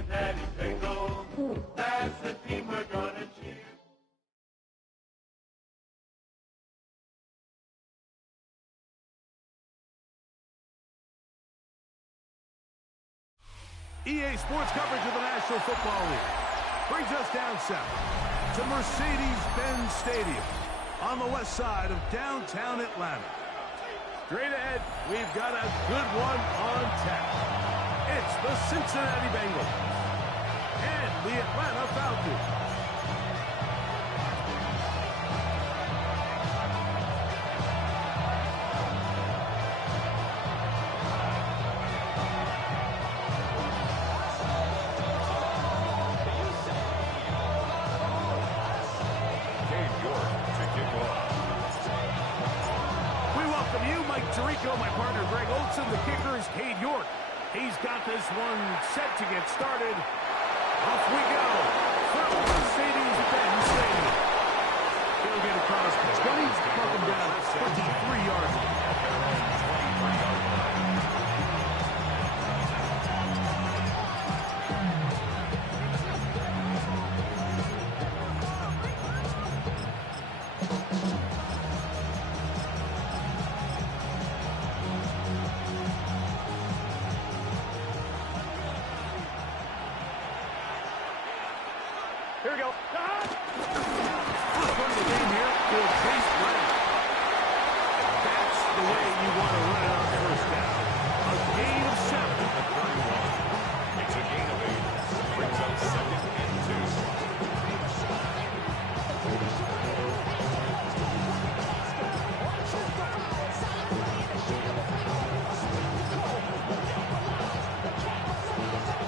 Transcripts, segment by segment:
Cincinnati Bengals. That's the team we're gonna cheer. EA Sports coverage of the National Football League brings us down south to Mercedes-Benz Stadium on the west side of downtown Atlanta. Straight ahead, we've got a good one on tap. It's the Cincinnati Bengals and the Atlanta Falcons. My partner Greg Olson, the kicker is Cade York. He's got this one set to get started. Off we go from Mercedes-Benz Stadium. He'll get across 20, mark him down 23 yards. Here we go. First run of the game here for Chase Brown. That's the way you want to run it on first down. A gain of 7. It's a gain of 8. Brings up 2nd and 2.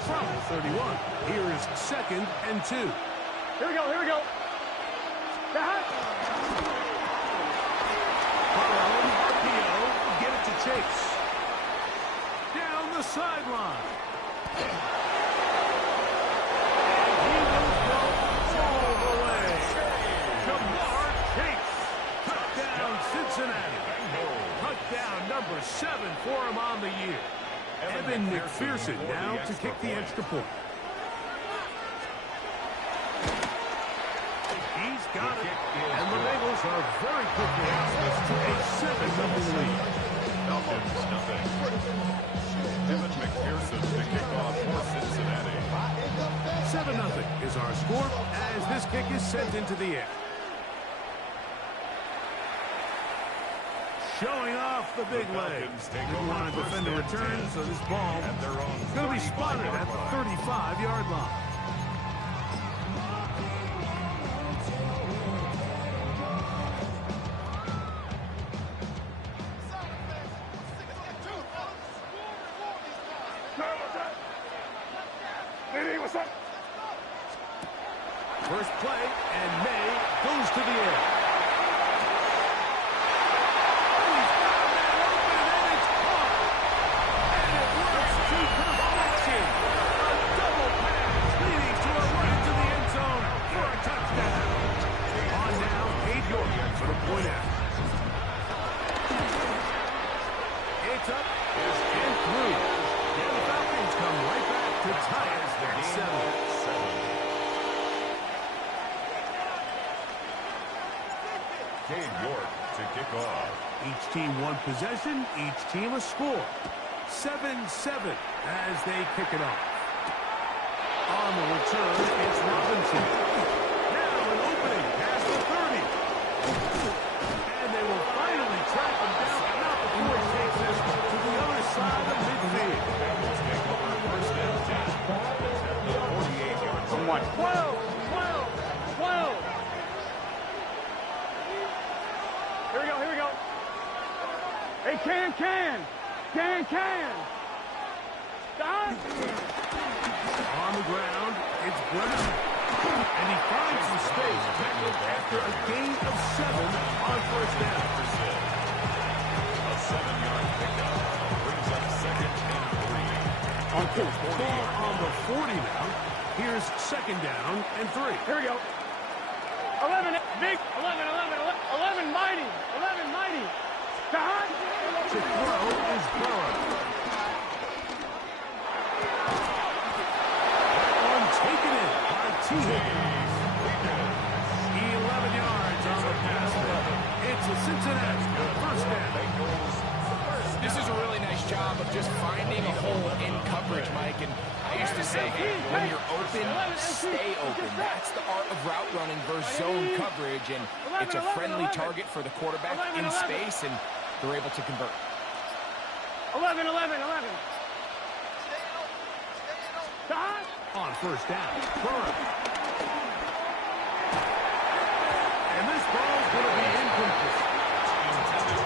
From 31, here is 2nd and 2. Here we go, here we go. Follow, RPO, get it to Chase. Down the sideline. And he will go all the way. Jamar Chase. Touchdown, Cincinnati. Touchdown number 7 for him on the year. Evan McPherson now to kick the extra point. He's got it, and the Bengals are very quickly out this to a 7-0 lead. Falcons, nothing. Evan McPherson to kick off for Cincinnati. 7-0 is our score as this kick is sent into the air. Showing off the big leg. Didn't want to defend the return, so this ball is going to be spotted at the 35-yard line. First play, and May goes to the air. Oh, he's got a man open, and it's caught. And it works to perfection. A double pass leading to a run into the end zone for a touchdown. On now, Cade York for the point out. It's up and through. And the Falcons come right back to tie us at 7. Cade York to kick off. Each team one possession, each team a score. 7-7 as they kick it off. On the return, it's Robinson. Now an opening past the 30. And they will finally track him down, but not before he takes this to the other side of midfield. Bengals take over first and 10. At the 48-yard line. 12. Here we go. Hey, can. Stop. On the ground, it's Brown. And he finds some space tackled after a gain of 7 on first down. A 7-yard pickup brings up 2nd and 3. On course, ball on the 40 now. Here's 2nd down and 3. Here we go. 11, big, 11, mighty. To throw is Burrow. job of just finding a hole in coverage, Mike. And I used to say, when you're open, stay open. That's the art of route running versus zone coverage, and it's a friendly target for the quarterback in space, and they're able to convert. 11. On first down, Burrow. And this ball's going to be incomplete.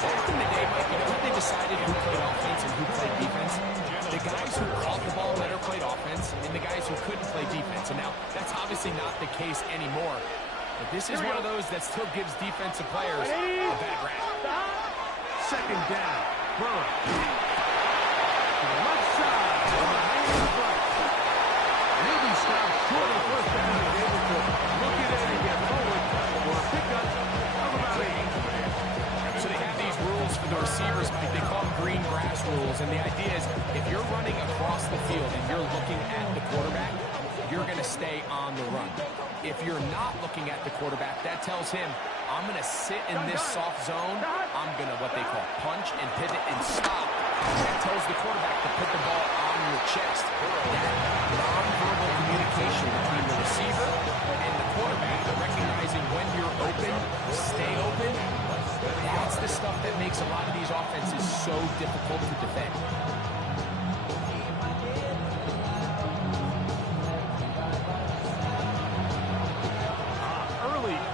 Back in the day, Mike, you know how they decided who played offense and who played defense? The guys who caught the ball better played offense, and the guys who couldn't play defense. And now, that's obviously not the case anymore. But this is one of those that still gives defensive players a bad rap. Second down, Burrow. To the left side, on the hands of right. And he'll be stopped short of first down and able to look it in and get forward for a pickup of about 8. So they have these rules for the receivers, Mike. They call them green grass rules. And the idea is if you're running across the field and you're looking at the quarterback, you're going to stay on the run. If you're not looking at the quarterback, that tells him, I'm going to sit in this soft zone. I'm going to what they call punch and pivot and stop. That tells the quarterback to put the ball on your chest. That non-verbal communication between the receiver and the quarterback, recognizing when you're open, stay open, that's the stuff that makes a lot of these offenses so difficult to defend.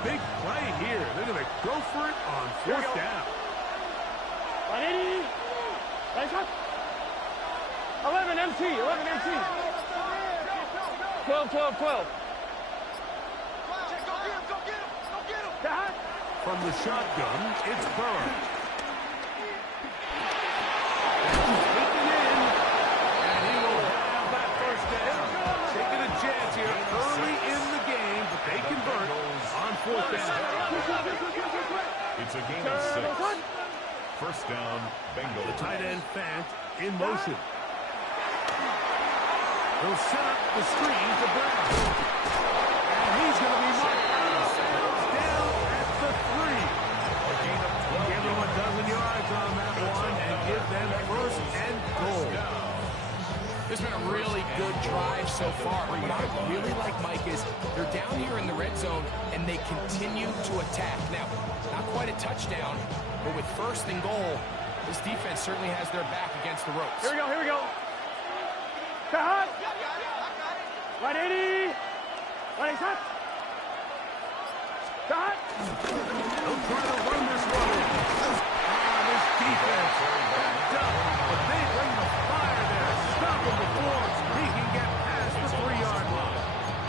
Big play here. They're going to go for it on fourth down. 180. 11 MT. 12. From the shotgun, it's Burrow. Taken in, and he will have that first down. Taking a chance here early in the game, but they convert on fourth down. It's a gain of 6. First down, Bengals. The tight end Fant in motion. He'll set up the screen to Brown. And he's going to be marked down at the 3. Give them a dozen yards on that one and give them first and goal. This has been a really good drive so far. What I really like, Mike, is they're down here in the red zone, and they continue to attack. Now, not quite a touchdown, but with first and goal, this defense certainly has their back against the ropes. Here we go. Cut. 180. 180. Cut. They'll try to run this one in. This defense backed up, but they bring the fire there. Stop him before he can get past the 3-yard line.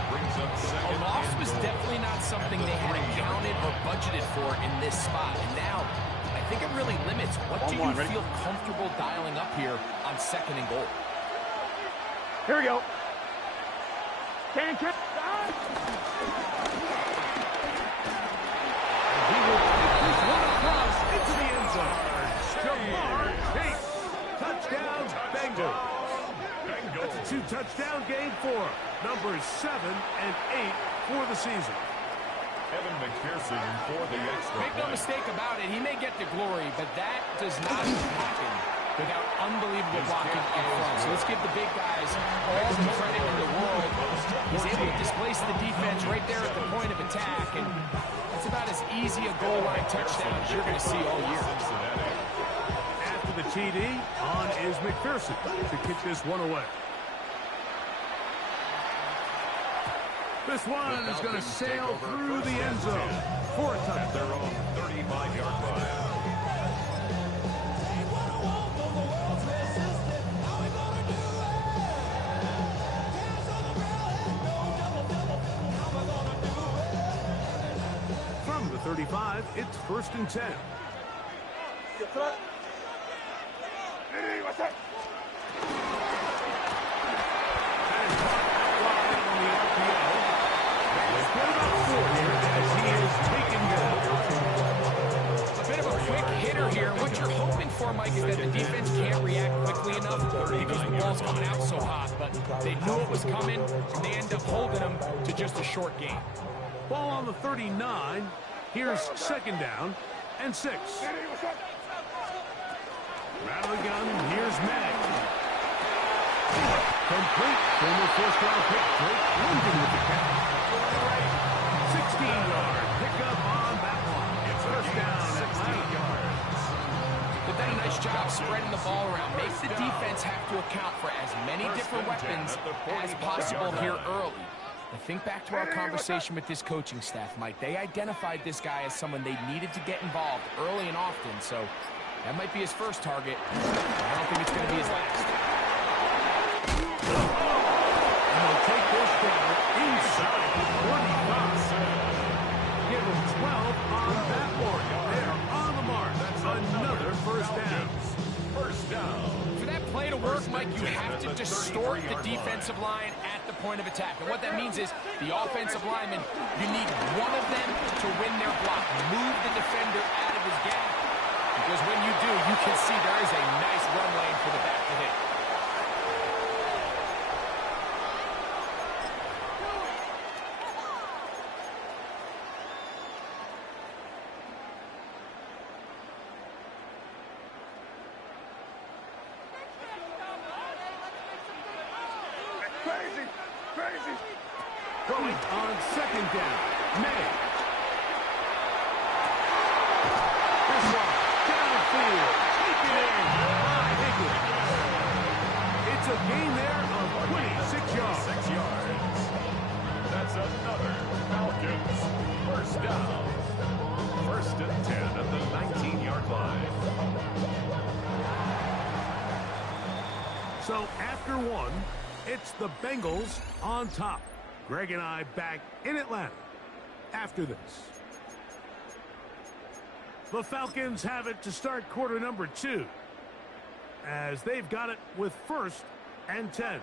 Brings up second. A loss was definitely not something they had accounted or budgeted for in this spot. And now, I think it really limits what do you feel comfortable dialing up here on second and goal. Here we go. Can. He will pick this one across into the end zone. Jamar Chase. Touchdown, Bengals. That's a 2-touchdown game for numbers 7 and 8 for the season. Evan McPherson for the extra. Make no mistake about it, he may get the glory, but that does not happen without unbelievable blocking up front. So let's give the big guys all the credit in the world. He's able to displace the defense right there at the point of attack, and it's about as easy a goal line touchdown as you're going to see all year. After the TD, on is McPherson to kick this one away. This one is going to sail through the end zone for a touchdown. Their own 35-yard line. From the 35, it's first and 10. A bit of a quick hitter here. What you're hoping for, Mike, is that the defense can't react quickly enough because the ball's coming out so hot. But they knew it was coming, and they end up holding them to just a short game. Ball on the 39. Here's second down and 6. Out of the gun, here's Matt. complete. Former first-round pick Drake London with the catch. 16-yard pickup on that one. It's first down, 16 yards. They've done a nice job spreading the ball around. Makes the defense have to account for as many different weapons as possible here early. But think back to our conversation with this coaching staff, Mike. They identified this guy as someone they needed to get involved early and often, so that might be his first target. I don't think it's going to be his last. And they'll take this down inside the 25. Give him 12 on that one. They're on the mark. That's another first down. First down. For that play to work, Mike, you have to distort the defensive line at the point of attack. And what that means is the offensive lineman, you need one of them to win their block. Move the defender out of his gap. Because when you do, you can see there is a nice run lane for the back to hit. Going on second down. May. This one. Downfield. Taken in by Higgins. It's a gain there of 26 yards. 6 yards. That's another Falcons first down. First and 10 at the 19-yard line. So after one, it's the Bengals on top. Greg and I back in Atlanta after this. The Falcons have it to start quarter number 2 as they've got it with first and 10. On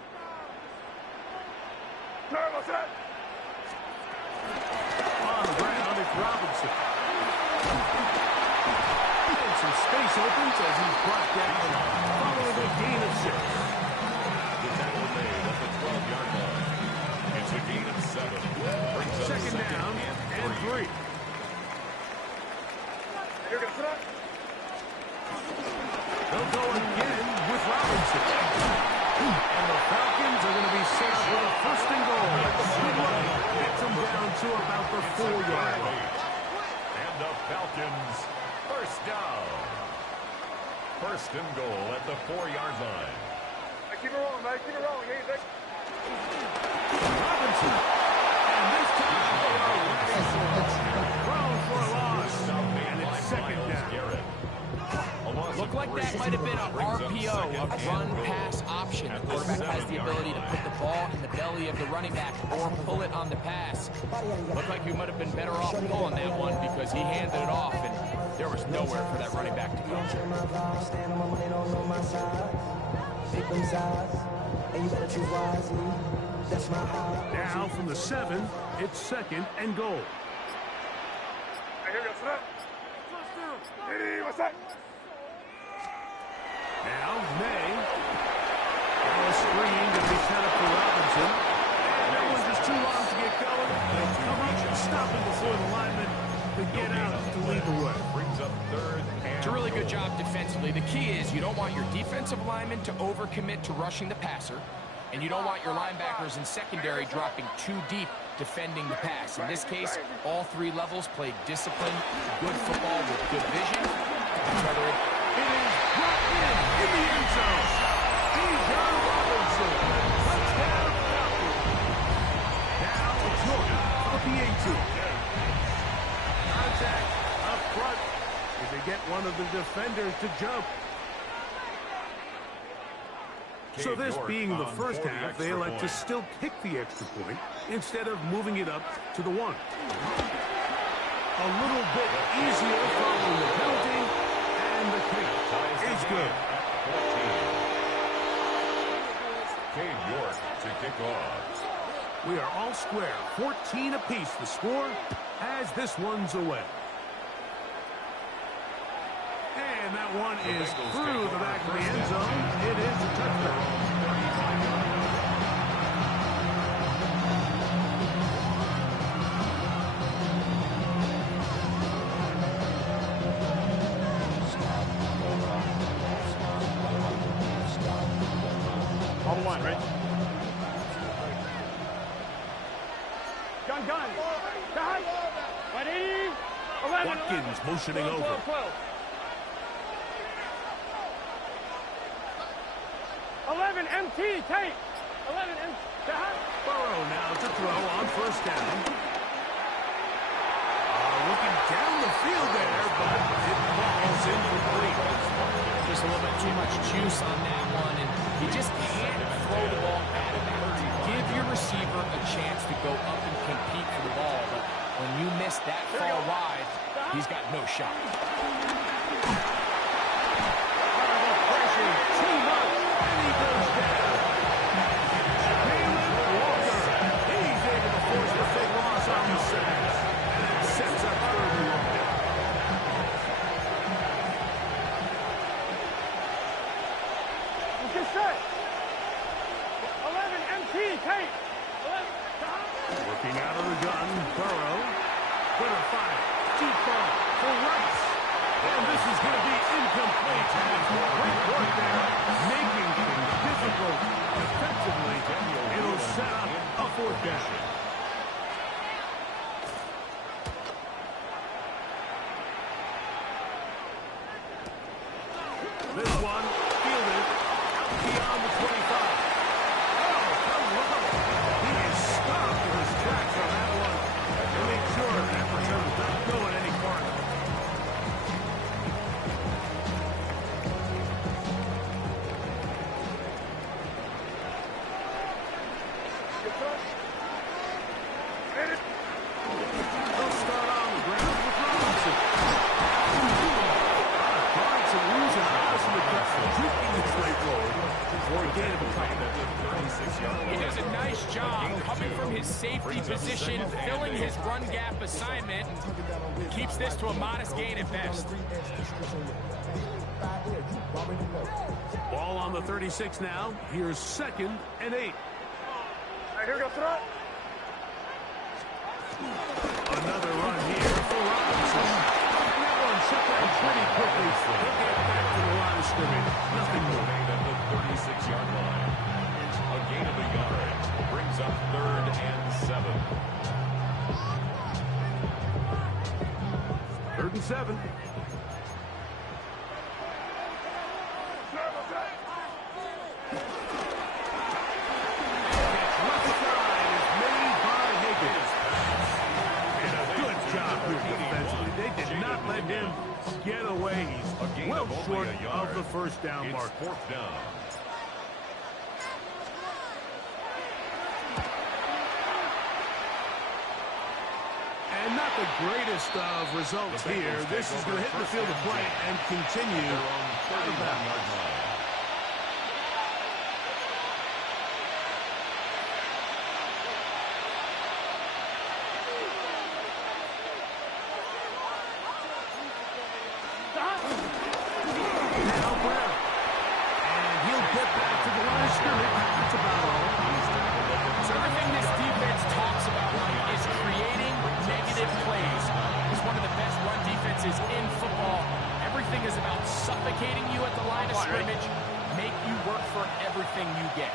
the ground, it's Robinson. And some space opens as he's brought down following a gain of 6. The tackle made at the 12-yard line. It's a gain of 7. Brings up Second down and 3. They'll go again with Robinson. And the Falcons are going to be set up with a first and goal. Good luck. Gets them down to about the 4-yard line. And the Falcons first down. First and goal at the 4-yard line. Keep it rolling, man. Keep it rolling. Robinson. And this time they are ready for it. Thrown for a loss. And it's second down. Looked like that might have been an RPO, a run-pass option. The quarterback has the ability to put the ball in the belly of the running back or pull it on the pass. Looked like he might have been better off pulling that one because he handed it off, and there was nowhere for that running back to go. Now from the 7, it's second and goal. Now May. Now a screen to be set up for Robinson. And that one's just too long to get going. They'll come up and stop him before the lineman to get out to lead the way. Brings up third and It's a really good job defensively. The key is you don't want your defensive linemen to overcommit to rushing the passer, and you don't want your linebackers in secondary dropping too deep defending the pass. In this case, all 3 levels played disciplined, good football with good vision. Whether It is brought in the end zone. Bijan Robinson. Touchdown Falcons. Now it's Jordan for the 18. Contact up front. If they get one of the defenders to jump. So this being the first half, they elect to still kick the extra point instead of moving it up to the 1. A little bit easier following the penalty, and the kick is good. Cade York to kick off. We are all square, 14 apiece the score as this one's away. And that one is through the back of the end zone. It is a touchdown. On the line, right? I'm done. Done. 180. 11. Watkins motioning 12, over. 12, 12. 11 MT, take. 11 MT. Burrow now to throw on first down. Looking down the field there, but it falls incomplete. Just a little bit too much juice on that one, and you just can't throw the ball out of bounds. Give your receiver a chance to go up and compete for the ball, but when you miss that far wide, he's got no shot. Pressure too much, and he goes down. He's able to force the big loss on the sack, and that sets up third and long. Get set. 11 MT, take. 11. Working out of the gun, Burrow. Better fire. Deep ball for Rice. And this is going to be incomplete. Great work there, making things difficult defensively. It'll set up a fourth down. This one fielded beyond the 25. Oh, hello. He is stopped in his tracks on that one. And make sure that return is not going any farther. They'll start on the ground with Robinson. Robinson losing house in the pressure, tweaking his way forward for a gain of a couple. He does a nice job coming from his safety position, filling his run gap assignment, and keeps this to a modest gain at best. Ball on the 36 now. Here's 2nd and 8. All right, here we go, throw it. Another run here for Robinson. And that one shut down pretty quickly. He'll get back to the line of scrimmage. Nothing more. At the 36-yard line. A gain of a yard brings up 3rd and 7. 3rd and 7. Left side is made by Higgins. And a good job here defensively. They did not let him get away. He's well short of the first down mark. 4th down. And not the greatest of results here. This is going to hit the field of play and continue out of bounds. Now Brown. And he'll get back to the line of scrimmage. That's about all. So everything this defense talks about, Mike, is creating negative plays. It's one of the best run defenses in football. Everything is about suffocating you at the line of scrimmage, make you work for everything you get.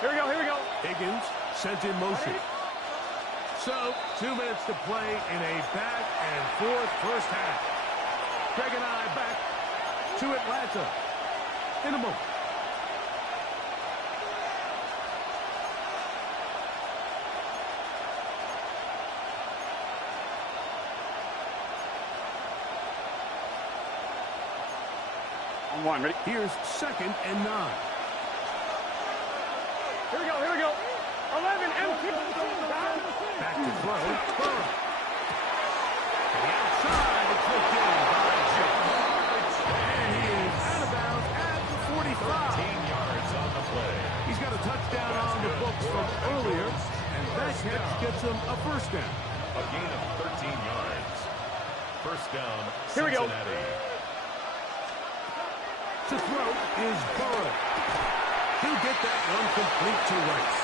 Here we go, here we go. Higgins sent in motion. So, 2 minutes to play in a back and forth first half. Greg and I back to Atlanta in a moment. On one, ready? Here's 2nd and 9. Here we go, here we go. 11 MT. Back to throw. Burrow. To the outside. It's hooked in by Jones. And he is out of bounds at the 45. 13 yards on the play. He's got a touchdown on the books from earlier, and that catch gets him a first down. A gain of 13 yards. First down, Here we go. Cincinnati. To throw is Burrow. He'll get that one complete to Rice.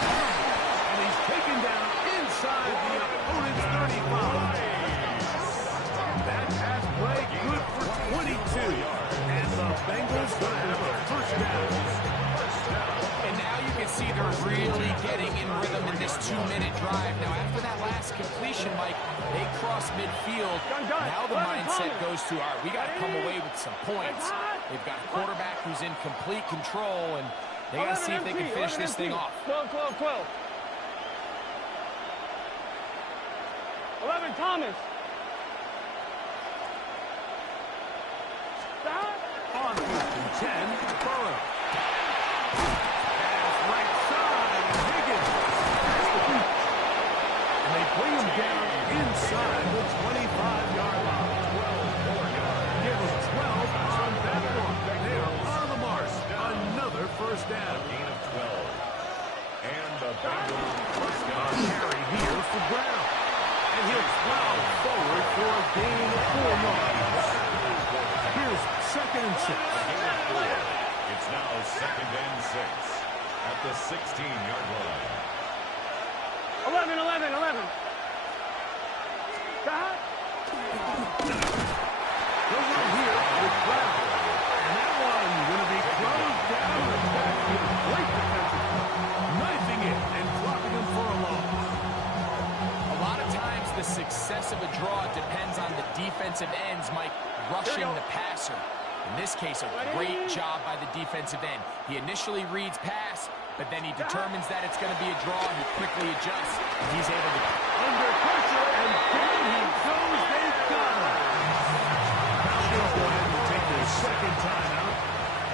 And he's taken down inside the opponent's 35. That pass play good for 22. And the Bengals going to have a first down. And now you can see there's really getting in rhythm in this 2-minute drive. Now, after that last completion, Mike, they cross midfield. Now the mindset goes to, all right, we got to come away with some points. They've got a quarterback who's in complete control, and they got to see if they can finish this thing off. 12, 12, 12. 11, Thomas. Stop. On 1st and 10, Burrow. Pass right side, Higgins. That's the beat. And they bring him down inside the 25-yard line. 12 more yards. Give them 12 on that one. They are on the mark. Another first down. Gain of 12. And the Bengals first down. Carry here for Brown. And he'll plow forward for a gain of 4 yards. Here's 2nd and 6. It's now 2nd and 6 at the 16-yard line. 11, 11, 11. Stop. Over here with Brown. And that one going to be closed down the backfield. Great defensive. Knifing it and dropping him for a loss. A lot of times the success of a draw depends on the defensive ends, Mike, rushing the passer. In this case, a great job by the defensive end. He initially reads pass, but then he determines that it's going to be a draw, and he quickly adjusts, and he's able to... Under pressure, and down he goes. They've got him. Falcons go ahead and take their 2nd timeout.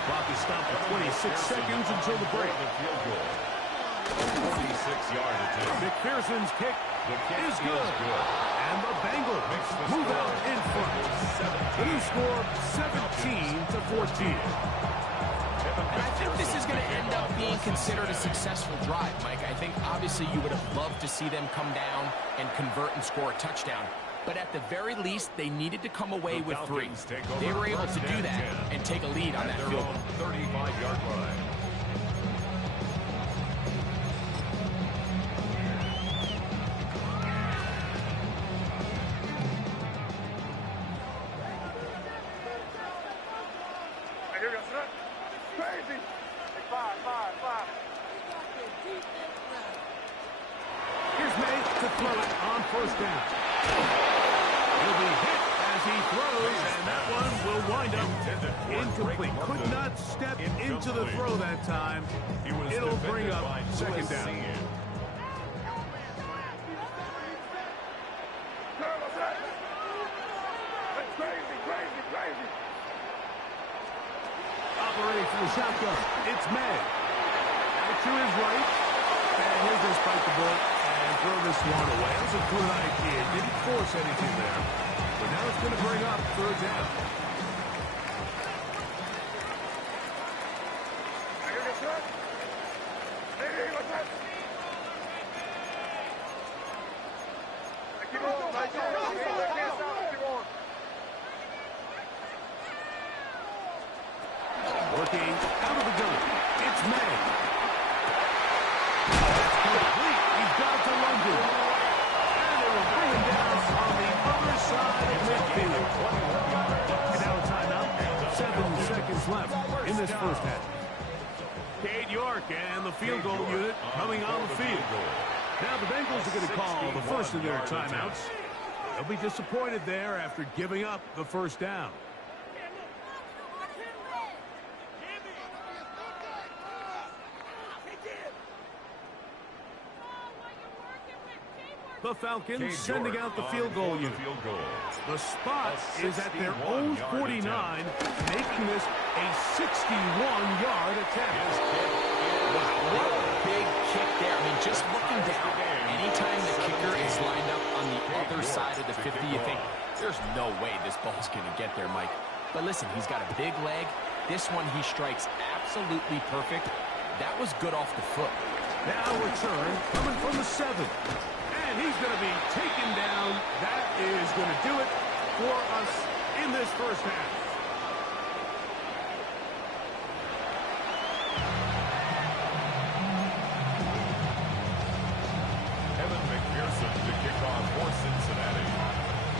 Clock is stopped for 26 seconds until the break. The field goal. 46-yard attempt. McPherson's kick is good. And the Bengals move out in front. The new score, 17-14. And I think this is going to end up being considered a successful drive, Mike. I think obviously you would have loved to see them come down and convert and score a touchdown. But at the very least, they needed to come away with 3. They were able to do that and take a lead on that field. 35-yard line. Crazy. 5, 5, 5. Here's May to throw it on 1st down. He'll be hit as he throws, and that one will wind up incomplete. Could not step into the throw that time. It'll bring up 2nd down. Operating from the shotgun, it's May. Out to his right, and he'll just bite the ball and throw this one away. That was a good idea. Didn't force anything there. But now it's going to bring up 3rd down. Working out of the gun. It's May. That's complete. He's got it to London. And they will bring him down on the other side of midfield. And now a timeout. 7 seconds left in this first half. Cade York and the field goal unit coming on the field. Now the Bengals are going to call the first of their timeouts. They'll be disappointed there after giving up the 1st down. The Falcons sending out the field goal unit. The spot is at their own 49, making this a 61-yard attempt. Wow, what a big kick there. I mean, just looking down, anytime the kicker is lined up on the other side of the 50, you think, there's no way this ball's going to get there, Mike. But listen, he's got a big leg. This one he strikes absolutely perfect. That was good off the foot. Now return coming from the 7. And he's going to be taken down. That is going to do it for us in this first half. Evan McPherson to kick off for Cincinnati.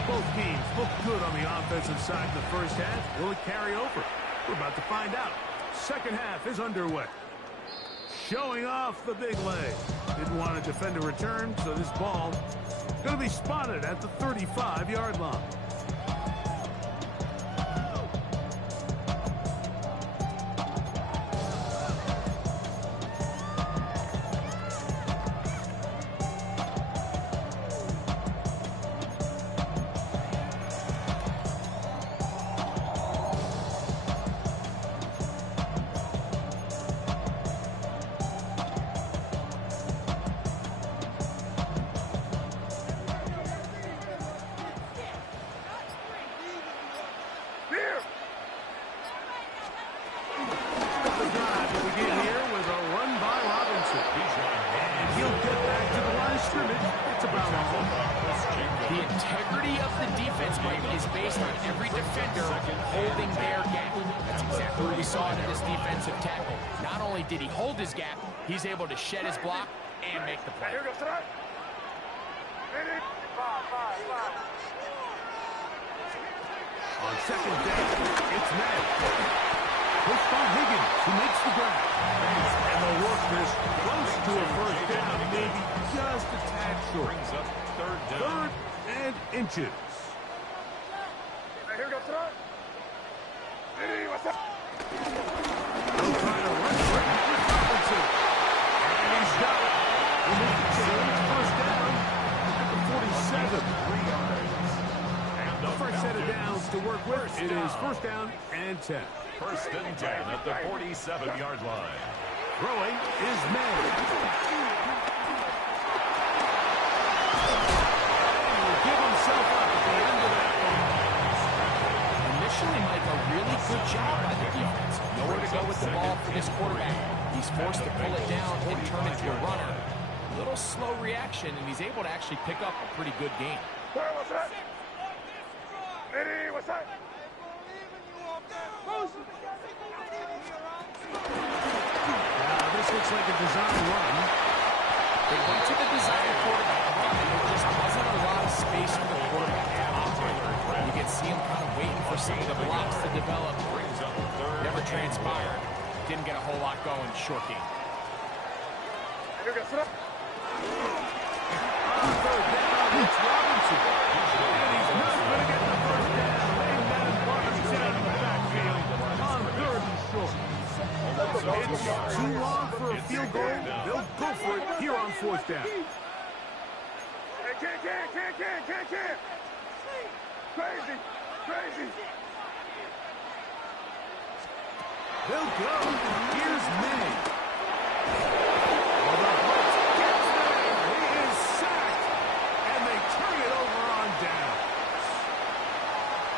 Both teams look good on the offensive side in the first half. Will it carry over? We're about to find out. Second half is underway. showing off the big leg. Didn't want to defend a return, so this ball going to be spotted at the 35-yard line. The integrity of the defense, Mike, is based on every defender holding their gap. That's exactly what we saw in this defensive tackle. Not only did he hold his gap, he's able to shed his block and make the play. On second down, it's May. Pushed by Higgins, who makes the grab. And they'll work this close to a first down, maybe just a tad short. Brings up third down. Third and inches. Here we go, throw it. Hey, what's up? They'll try to run for it with Robinson. And he's got it. We'll make the change. First down at the 47. 3 yards. And the First set of downs to work with. It is first down and 10. First and 10 at the 47-yard line. Throwing is May. Will give himself up at the end of that one. Initially, Mike, a really good job by the defense. Nowhere to go with the ball for this quarterback. He's forced to pull it down and turn into a runner. A little slow reaction, and he's able to actually pick up a pretty good game. What's up? Hey, what's up? This looks like a design run. They went to the design quarterback run, and there just wasn't a lot of space for the quarterback to operate. You can see him kind of waiting for some of the blocks to develop. Never transpired. Didn't get a whole lot going. Short game. Here we go, throw it. Third down, it's Robinson. And he's not going to get the first down. Laying down Robinson out in the backfield on third and short. It's too long for a field goal. They'll go for it here on fourth down. Hey, can't. Crazy. They'll go. Here's May. Well, the blitz gets there. He is sacked. And they turn it over on down.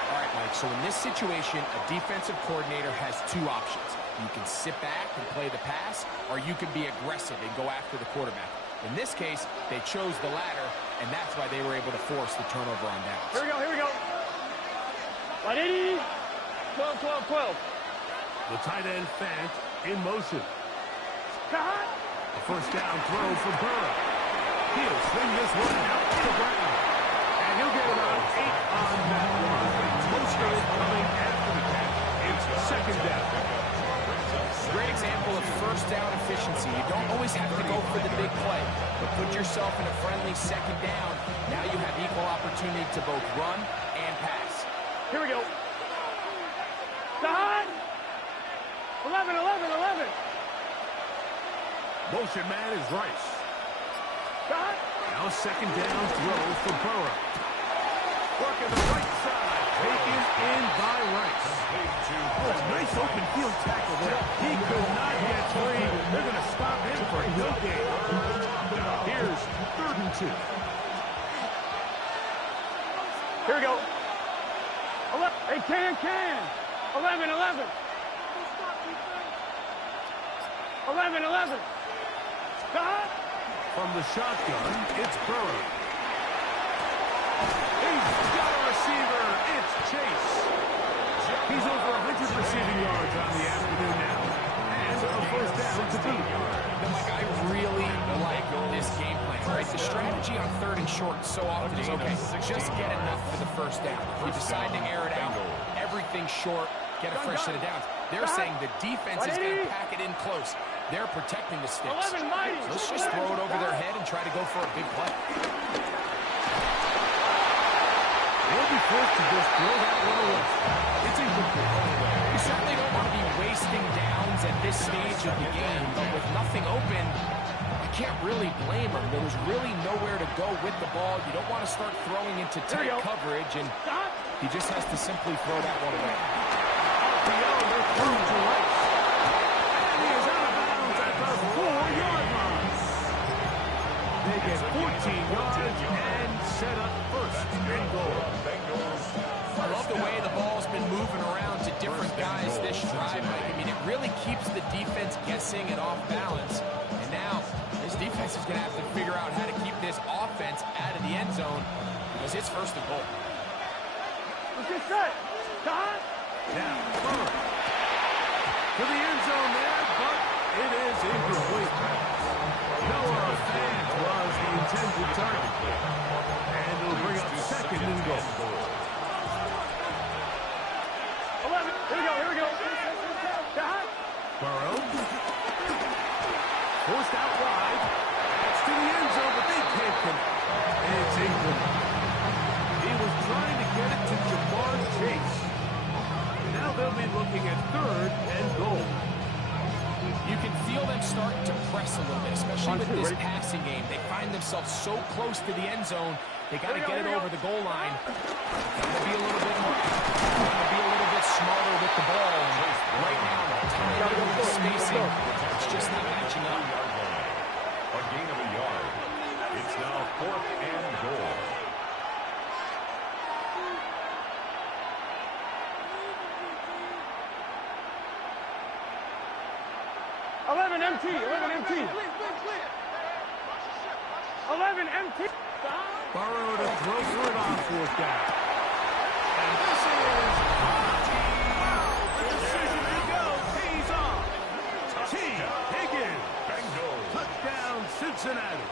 All right, Mike, so in this situation, a defensive coordinator has two options. You can sit back and play the pass, or you can be aggressive and go after the quarterback. In this case, they chose the latter, and that's why they were able to force the turnover on downs. Here we go. 180. 12. The tight end Fant in motion. Cut. A first down throw for Burrow. He'll swing this one out to the ground. And he'll get about 8 on that one. Most of it coming after the catch. It's second down. Great example of first down efficiency. You don't always have to go for the big play, but put yourself in a friendly second down. Now you have equal opportunity to both run and pass. Here we go. Cut. 11. Motion man is Rice. Cut. Now second down throw for Burrow. Working the right side. Taken in by Rice. Oh, nice open field tackle there. He could not get free. They're going to stop him for no gain. Here's third and 2. Here we go. Hey, can. 11. 11. Cut. From the shotgun, it's Burrow. He's got a receiver. It's Chase. He's over 100 receiving yards on the afternoon now. And a first down to boot. Mike, I really like this game plan, right? The strategy on third and short so often is, okay, just get enough for the first down. If you decide to air it out, everything short, get a fresh set of downs. They're saying the defense is going to pack it in close. they're protecting the sticks. 11 mighty. So let's just throw it over their head and try to go for a big play. They'll be forced to just throw that one away. It's incomplete. You certainly don't want to be wasting downs at this stage of the game, but with nothing open, I can't really blame him. There was really nowhere to go with the ball. You don't want to start throwing into tight coverage, and he just has to simply throw that one away. Beyond their through to right. And he is out of bounds at the 4-yard line. They get 14 yards and set up first and goal. I love the way the ball's been moving around to different guys this drive. I mean, it really keeps the defense guessing and off balance. And now, this defense is going to have to figure out how to keep this offense out of the end zone because it's first and goal. Let's get set. Don. Now, Burrow. To the end zone there, but it is incomplete. Noah Fant was the intended target. And it'll bring up second and goal. 11. Here we go. Don. Burrow. Forced out wide. That's to the end zone, but they can't connect. It's incomplete. He was trying to get it to Jamar Chase. Now they'll be looking at third and goal. You can feel them starting to press a little bit, especially with this passing game. They find themselves so close to the end zone, they got to get it over the goal line. Got to be a little bit more, got to be a little bit smarter with the ball. And right now, the timing and the spacing, it's just not matching up. A gain of a yard. It's now 4th and goal. MT. 11 MT. 11 MT. Burrow to throw for it on 4th down. And this is the decision to go. He's off. T. Higgins. Touchdown, Cincinnati.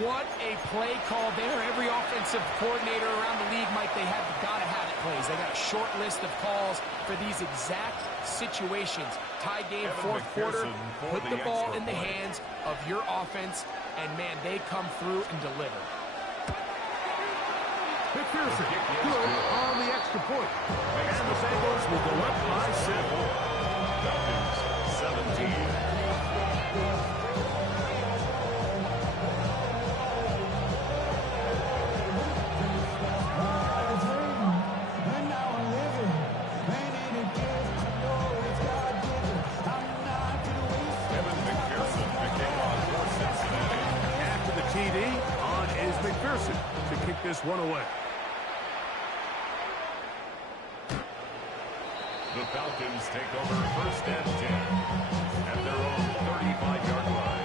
What a play call there. Every offensive coordinator around the league, Mike, they have got to have plays. They got a short list of calls for these exact situations. Tie game, 4th quarter, put the ball in the hands of your offense, and, man, they come through and deliver. McPherson, good on the extra point. And the Bengals will go up by 7. 17. McPherson to kick this one away. The Falcons take over 1st and 10 at their own 35-yard line.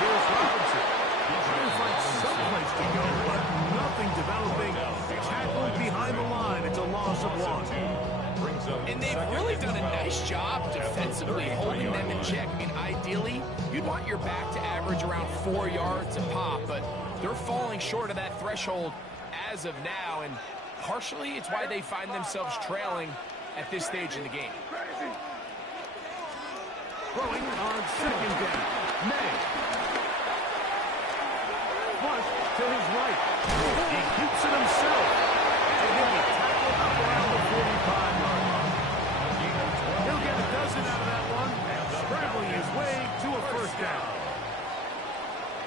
Here's Robinson. He's trying to find someplace to go, but nothing developing. Tackled behind the line. It's a loss of 1. And they've really done a nice job defensively holding them in check. I mean, ideally, you'd want your back to average around 4 yards a pop, but they're falling short of that threshold as of now, and partially it's why they find themselves trailing at this stage in the game. Throwing on 2nd down. May. Flush to his right. He keeps it himself. And he'll be tackled up around the 45-yard line. He'll get a dozen out of that one, scrambling his way to a 1st down.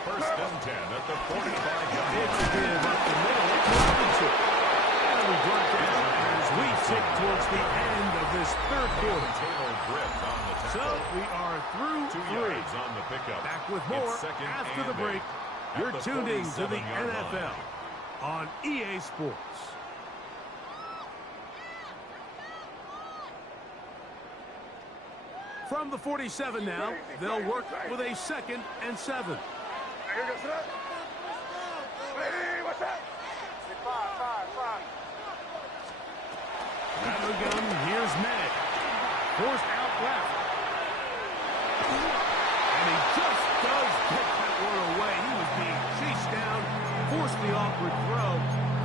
1st and 10 at the 45-yard line. It's a give up the middle to Robinson. And we brought down as we tick towards the end of this 3rd quarter. So we are through 2 yards on the pickup. Back with more after the break. You're tuned in to the NFL on EA Sports. From the 47 now, they'll work with a 2nd and 7. Rattler gun, here's May. Forced out left. And he just the awkward throw.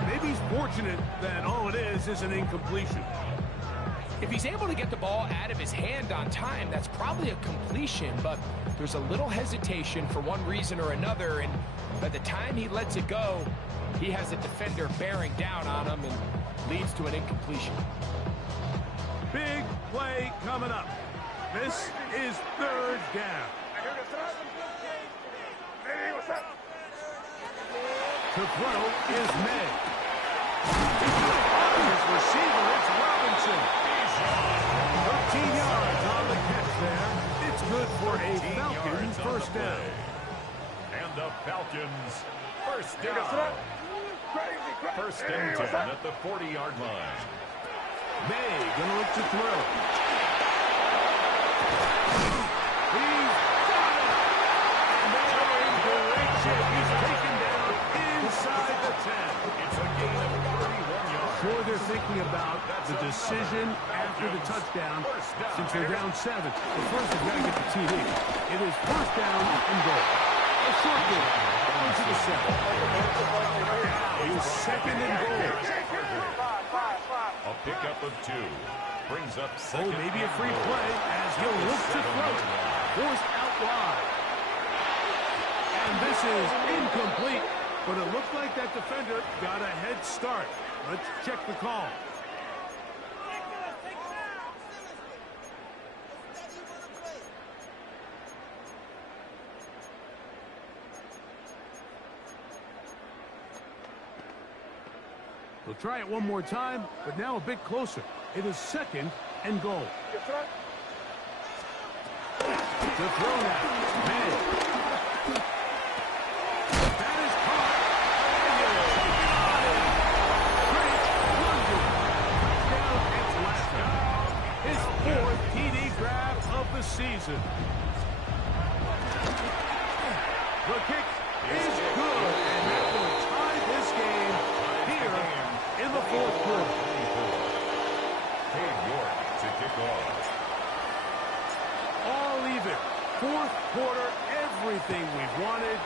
Maybe he's fortunate that all it is an incompletion. If he's able to get the ball out of his hand on time, that's probably a completion, but there's a little hesitation for one reason or another, and by the time he lets it go, he has a defender bearing down on him and leads to an incompletion. Big play coming up. This is third down. To throw is May. His receiver, it's Robinson. 13 yards on the catch there. It's good for a Falcons first down. And the Falcons first down. First and 10 at the 40-yard line. May gonna look to throw. He's got it. And they're in great shape. He's taken down inside the 10. It's a gain of 31 yards. Sure, they're thinking about the decision after the touchdown since they're down 7. But first, they've got to get the TD. It is first down and goal. A short goal down to the 7. Now he's second and goal. A pickup of 2. Brings up second. Oh, maybe a free play as he'll look to throw. Forced out wide. And this is incomplete. But it looked like that defender got a head start. Let's check the call. We'll try it one more time, but now a bit closer. It is second and goal. To throw now. May. That is caught. And it's Touchdown, it's Latin. His fourth TD grab of the season. The kick is good, and that will tie this game here in the fourth quarter. Cade York to kick off. All even. Fourth quarter, everything we've wanted.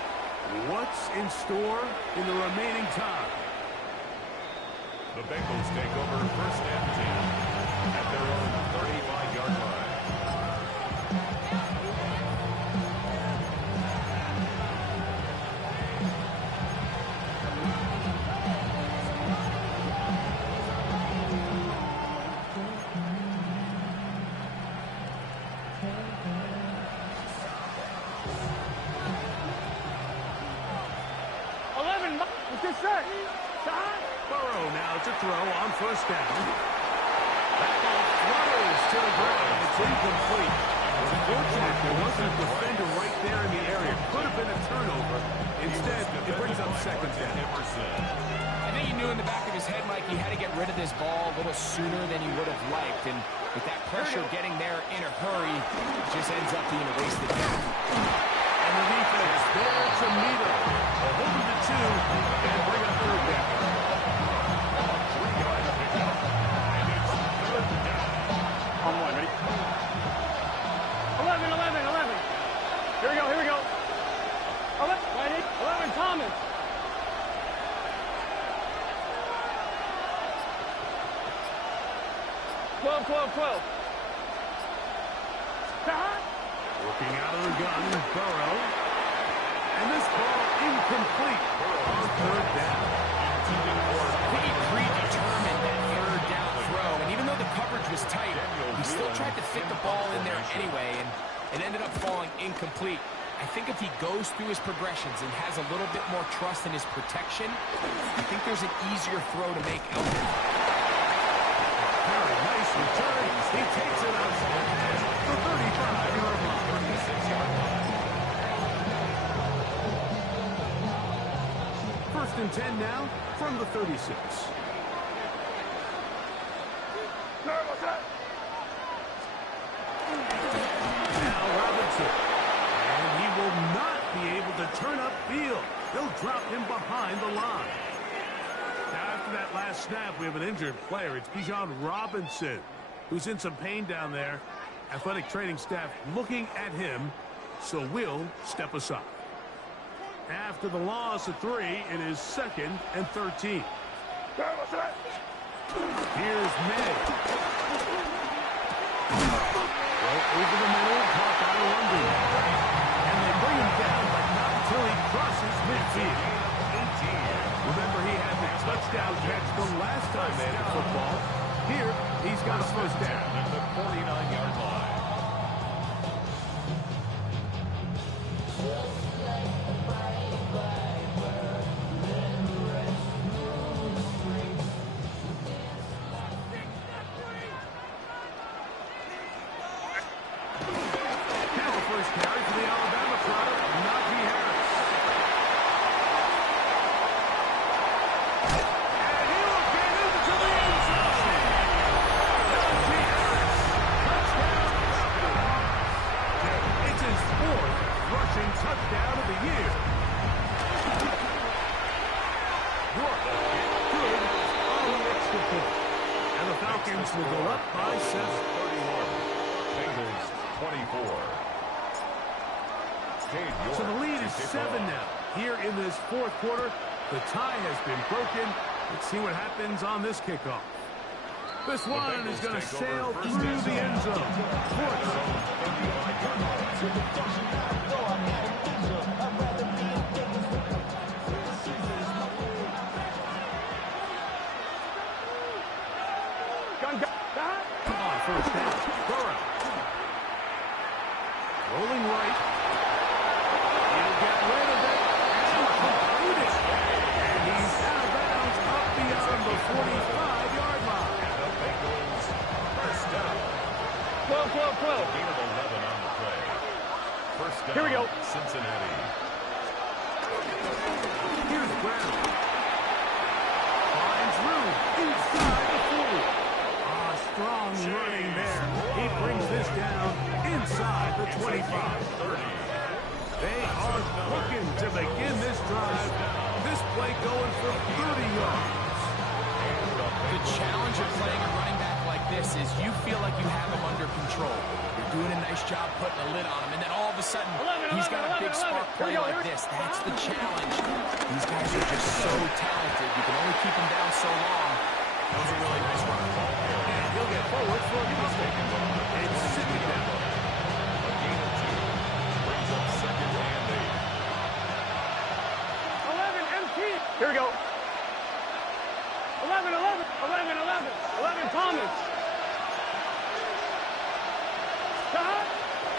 What's in store in the remaining time? The Bengals take over first and 10 at their own 35-yard line. Burrow now to throw on first down. That ball flutters to the ground. It's incomplete. Unfortunately, there wasn't a defender right there in the area. Could have been a turnover. Instead, it brings up second down. I think he knew in the back of his head, Mike, he had to get rid of this ball a little sooner than he would have liked. And with that pressure getting there in a hurry, it just ends up being a wasted down. And the defense there to meet him. Hold him to 2 and bring up third down. On one, ready? 11. Here we go. 11, Thomas. Twelve. Working out of the gun, Burrow. And this ball incomplete on third down. I think he predetermined that third down throw, and even though the coverage was tight, he still tried to fit the ball in there anyway, and it ended up falling incomplete. I think if he goes through his progressions and has a little bit more trust in his protection, I think there's an easier throw to make out there. Very nice return. He takes it out the 35-yard line. First and 10 now from the 36. Now Robinson. And he will not be able to turn upfield. They'll drop him behind the line. Now after that last snap, we have an injured player. It's Bijan Robinson, who's in some pain down there. Athletic training staff looking at him, so we'll step aside. After the loss of 3, it is 2nd and 13. Here's May. Well, over the middle, caught by London. And they bring him down, but not until he crosses midfield. Remember, he had the touchdown catch the last time they had the football. Here, he's got a first down at the 49-yard line. Touchdown of the year. York, good on the extra point. And the Falcons will go up by 7. 31. Bengals 24. So the lead is 7 now. Here in this fourth quarter, the tie has been broken. Let's see what happens on this kickoff. This one is going to sail through the end zone. Come on, first down. Burrow. Rolling right. He'll get rid of it and complete it. And he's out of bounds up beyond the 45-yard line. And the Bengals first down. 12. Gain of 11 on the play. First down. Here we go. Cincinnati. Here's Brown. Finds room inside the 40. Strong running there. He brings this down inside the 25. 30. They are looking to begin this drive. This play going for 30 yards. The challenge of playing a running back like this is you feel like you have him under control. You're doing a nice job putting a lid on him, and then all of a sudden, he's got a big spark play like this. That's the challenge. These guys are just so talented. You can only keep them down so long. That was a really nice run. And he'll get forward for a mistake. It's sitting down. A gain of 2. Brings up 2nd and 11 MT. Here we go. 11 Thomas.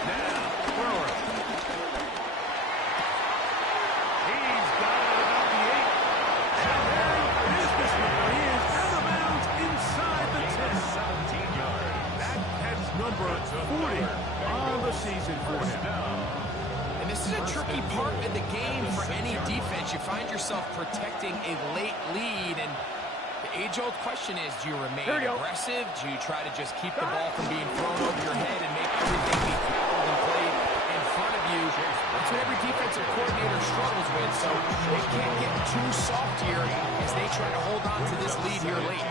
Now, Burrow. He's got it about the 8. And there is this one. He is out of bounds inside the 10. 17 yards. That's number 40 on the season for him. And this is a tricky part of the game for any defense. You find yourself protecting a late lead, and the age-old question is, do you remain aggressive? Do you try to just keep the ball from being thrown over your head and make everything be tackled and played in front of you? That's what every defensive coordinator struggles with, so they can't get too soft here as they try to hold on to this lead here late.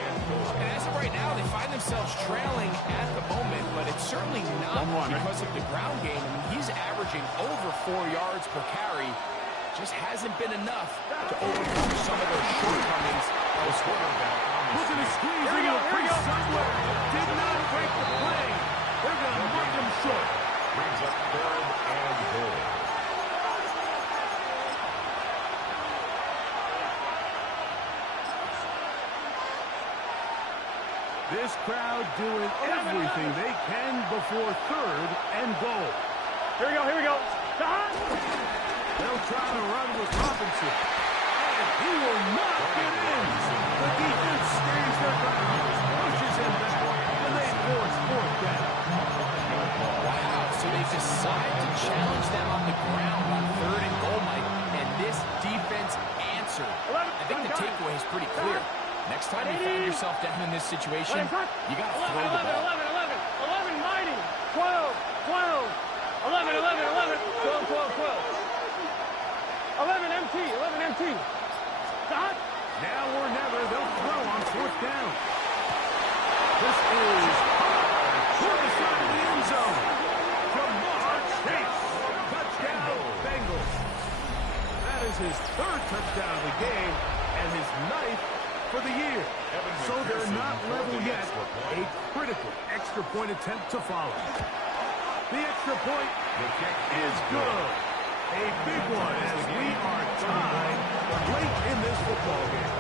And as of right now, they find themselves trailing at the moment, but it's certainly not because of the ground game. I mean, he's averaging over 4 yards per carry. Just hasn't been enough to overcome some of those shortcomings. Those quarterback Looking to squeeze into a free somewhere. Did not break the play. They're going to mark him short. brings up 3rd and goal. This crowd doing everything they can before 3rd and goal. Here we go. They'll try to run with Robinson. And he will not get in. The defense stays their ground, pushes him back, and they force 4th down. Wow, so they decide to challenge them on the ground on 3rd and goal, Mike, and this defense answered. I think the takeaway is pretty clear. Next time you find yourself down in this situation, you got to throw the ball. 11 mighty. 12. 11. 12. 11 MT. Stop. Now or never, they'll throw on 4th down. This is to the side of the end zone. Jamar Chase. Touchdown, Bengals. That is his third touchdown of the game and his 9th for the year. So they're not level yet. A critical extra point attempt to follow. The extra point is good. A big one as we are tied late in this football game.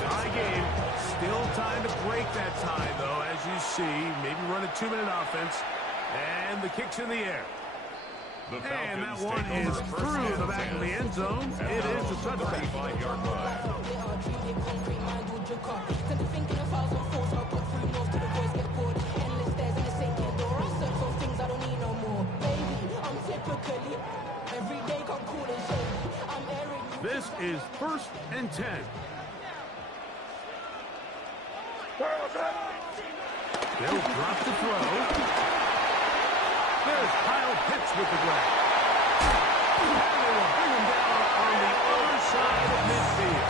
Tie game. Still time to break that tie, though, as you see. Maybe run a 2-minute offense. And the kick's in the air. And that one is through the back of the end zone. It is a touchdown. This is 1st and 10. They'll drop the throw. There's Kyle Pitts with the grab. And they will bring him down on the other side of midfield.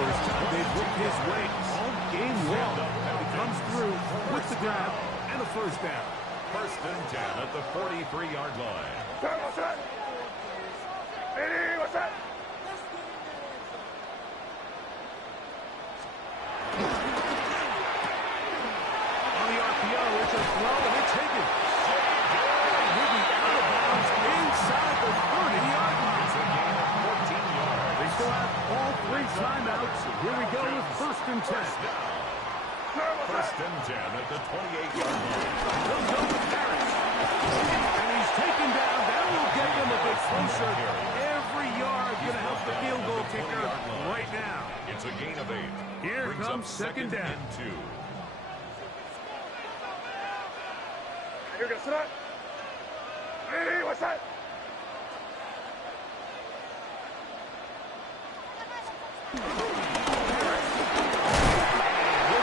First time they've worked his way all game long. He comes through with the grab and a first down. 1st and 10 at the 43-yard line. On the RPO, it's a throw and it's taken. He'll be out of bounds inside the 30-yard line. It's a gain of 14 yards. They still have all 3 timeouts. Here we go with 1st and 10. 1st and 10 at the 28-yard line. They'll go with Harris. And he's taken down. That will get them a bit closer. Every yard going to help the field goal kicker right now. It's a gain of 8. Here Brings comes up 2nd down. and 2. What's that? He'll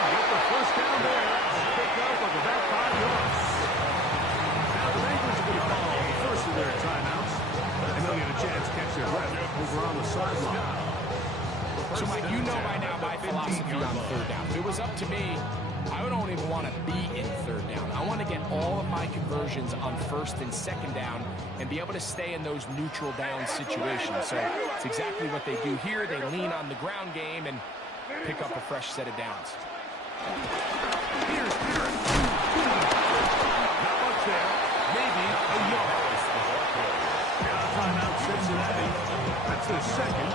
get the first down there. Picked up of about 5 yards. Now the Bengals are going to call the first of their timeouts. And they'll get a chance to catch their breath over on the sideline. So, Mike, you know by now my philosophy on 3rd down. If it was up to me, I don't even want to be in 3rd down. I want to get all of my conversions on 1st and 2nd down and be able to stay in those neutral down situations. So it's exactly what they do here. They lean on the ground game and pick up a fresh set of downs. Here's Harris. Not much there. Maybe a yard. Now timeout Cincinnati. That's their second.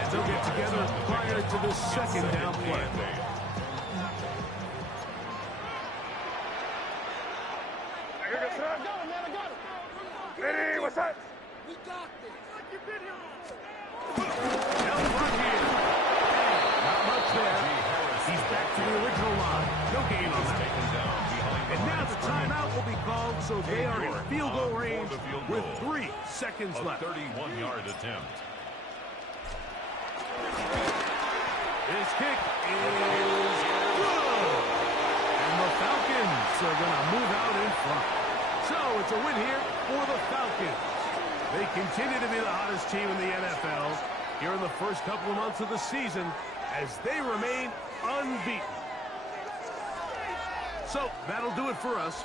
And they'll get together prior to the 2nd down play. What's that? Out front here. Not much there. He's back to the original line. No gain on that. And now the timeout will be called, so they are in field goal range with 3 seconds left. 31-yard attempt. His kick is good. And the Falcons are going to move out in front. So it's a win here for the Falcons. They continue to be the hottest team in the NFL here in the first couple of months of the season as they remain unbeaten. So that'll do it for us.